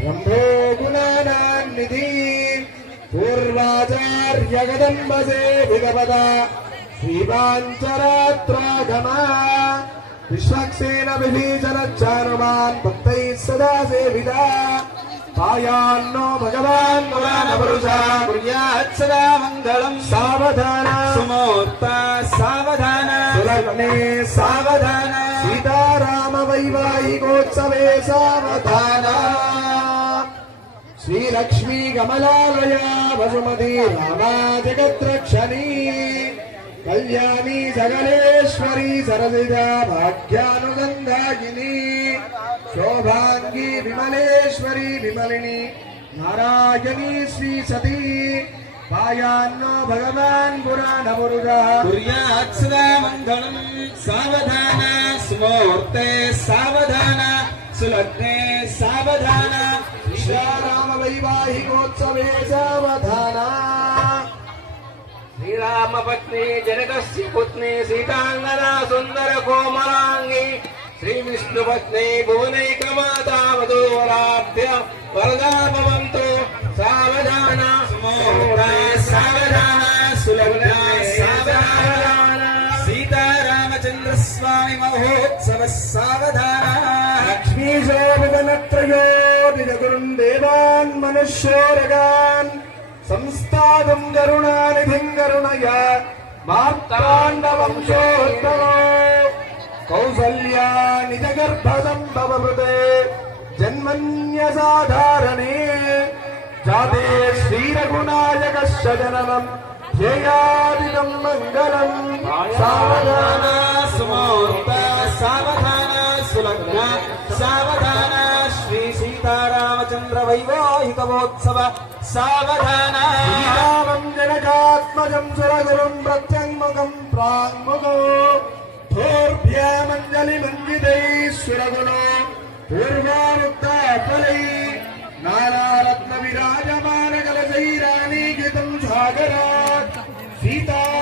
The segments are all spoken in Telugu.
ஒன்றோ குணானான்மிதி பூர்வாச்சாரியகதம்பசே விகபதா ஸ்ரீபாஞ்சராத்ராகமா விஸ்வக்சேன விபீஜனச்சாருமான் பக்தை சதா சேவிதா பாயான்னோ பகவான் புராணபுருஷா குர்யாத் சதா மங்களம் சாவதான சுமோர்த்தா சாவதான சுலக்னே சாவதான சீதாராம வைவாயிகோத்சவே சாவதானா శ్రీలక్ష్మీ కమలాలయ వసుమతి రామా జగత్రక్షణీ కళ్యాణి సగలేశ్వరి సరసిజ భాగ్యానుగంధాగిని శోభాంగి విమలేశ్వరి విమలిని నారాయణి శ్రీ సతీ పాయాన్నో భగవాన్ పురాణమురుగాత్సదామంగళం సావధాన స్మూర్తే సావధాన సులగ్నే సావధాన. वैवाहिकोत्सवे सावधाना श्रीरामपत्नी जनकस्य श्री सीताङ्गना सुन्दरकोमलाङ्गी श्रीविष्णुपत्नी भुवनैकमाता वधूवराभ्य वरदा भवन्तु सावधान सावधान। सुलभना महोत्सव सीतारामचन्द्रस्वामि लक्ष्मी जो लक्ष्मीशोभवनत्रयो देवान् मनुष्योरगान् संस्थातुम् करुणानिधिम् करुणय मार्ताण्डवंशोत्तमो कौसल्या निजगर्भसम्भवभृते जन्मन्यसाधारणे जाते श्रीरघुनायकश्च जननम् ध्येयादिदम् मङ्गलम् सावधाना सुमूर्त सावधाना सुलग्न सावधाना श्री సావధాన సావధాన సుమూర్త సావధాన సులగ్న సావధాన శ్రీ సీతారామచంద్ర వైవాహికమోత్సవ సావధాన శ్రీరామం జనకాత్మజం సురగురుం ప్రత్యంగుకం ప్రాంగుకో భోర్భ్యామంజలి మంజితైశ్వరగుణో పూర్వాముక్తాఫలై నానారత్న విరాజమాన కలశైరాణీకృతం సాగరాత్ సీతారాఘవయోర్వివాహమయే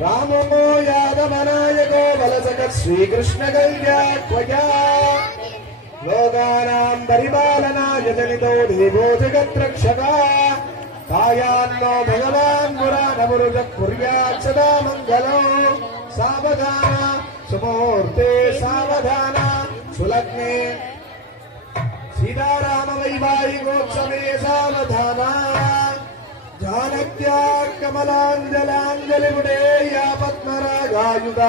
राममो यादमनायको बलसखः श्रीकृष्णकल्या त्वया। लोकानाम् परिपालनाय जनितो देवो जगद्रक्षका कायान्नो भगवान् पुराणमुरुजः कुर्यात् सदा मङ्गलो। सावधान सुमुहूर्ते सावधान, सुलग्ने సావధాన సుముహూర్తే సావధాన. సులగ్నే సీతారామ వైవాహికోత్సవే సావధాన జానక్యా కమలాంజలాంజలిముడే యా పద్మరాగాయుధ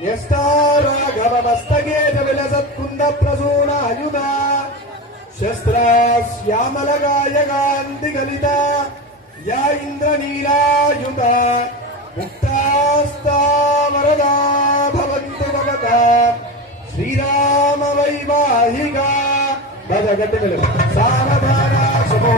న్యస్తా రాఘవ మస్తకే విలసత్కుంద ప్రసూనాయుధ శస్త్రాశ్యామలగాయగాంతి గలిత பத கட்டுகளும் சாரதாரா சுமோ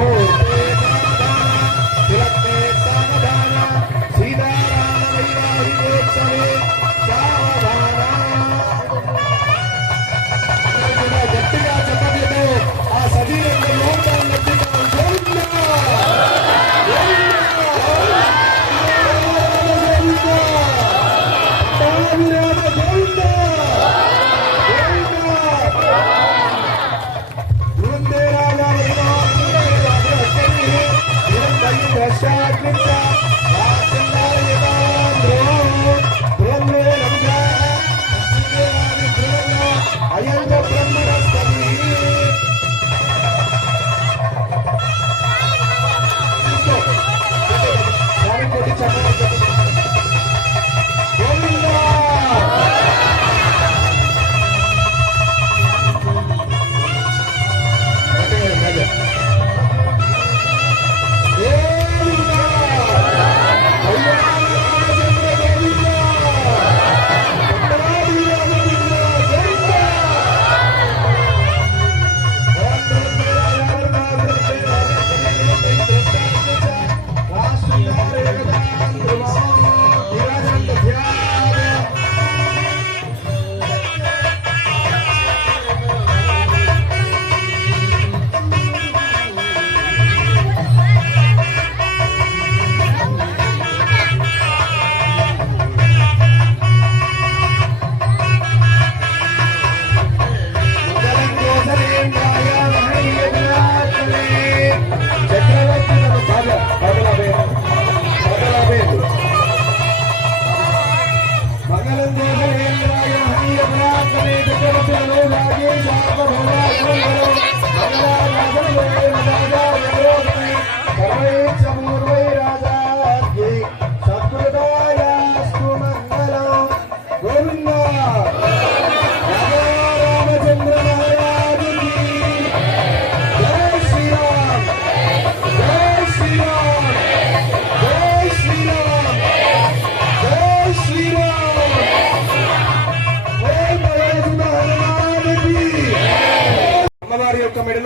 Thank you.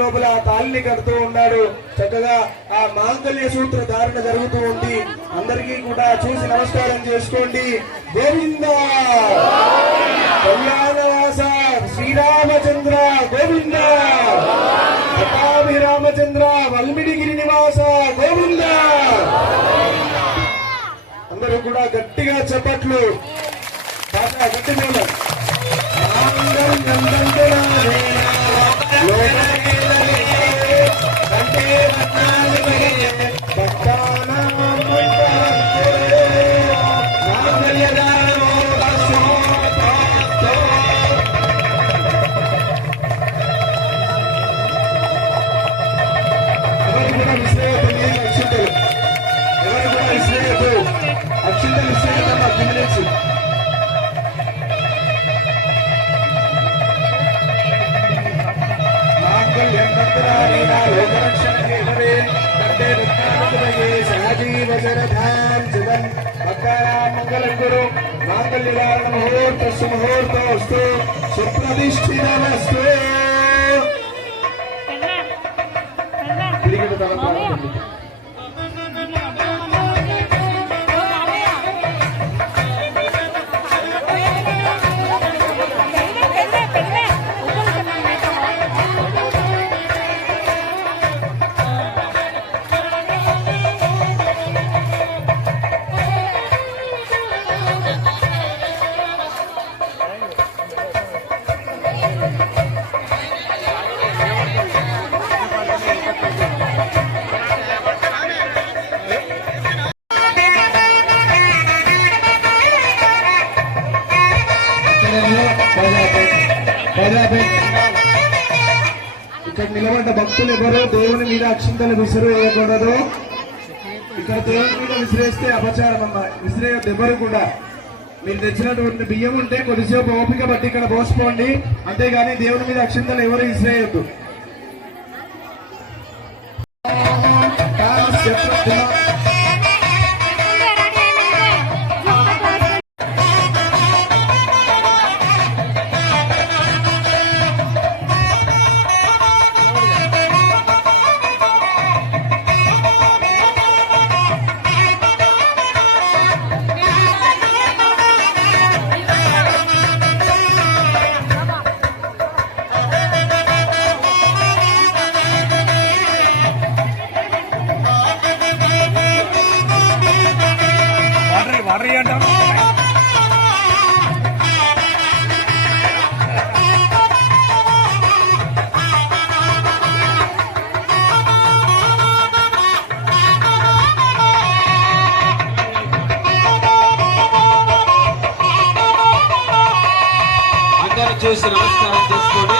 లోపల ఆ తాళిని కడుతూ ఉన్నాడు చక్కగా ఆ మాంగళ్య సూత్ర ధారణ జరుగుతూ ఉంది అందరికీ కూడా చూసి నమస్కారం చేసుకోండి గోవింద కళ్యాణవాస శ్రీరామచంద్ర గోవింద పటాభిరామచంద్ర వల్మిడిగిరి నివాస గోవింద అందరూ కూడా గట్టిగా చెప్పట్లు బాగా గట్టి మేళం. माङ्गल्यधारणमहोर्तस्य महोर्तोऽस्तु सुप्रतिष्ठितमस्तु। నిలబడ్డ భక్తులు ఎవరు దేవుని మీద అక్షింతలు విసురు వేయకూడదు. ఇక్కడ దేవుని మీద విసిరేస్తే అపచారం అమ్మ. విసిరేయద్దు ఎవరు కూడా. మీరు తెచ్చినటువంటి బియ్యం ఉంటే కొద్దిసేపు ఓపిక బట్టి ఇక్కడ పోసుకోండి. అంతేగాని దేవుని మీద అక్షింతలు ఎవరు విసిరేయద్దు. అందరూ చూసి నమస్కారం చేసుకోండి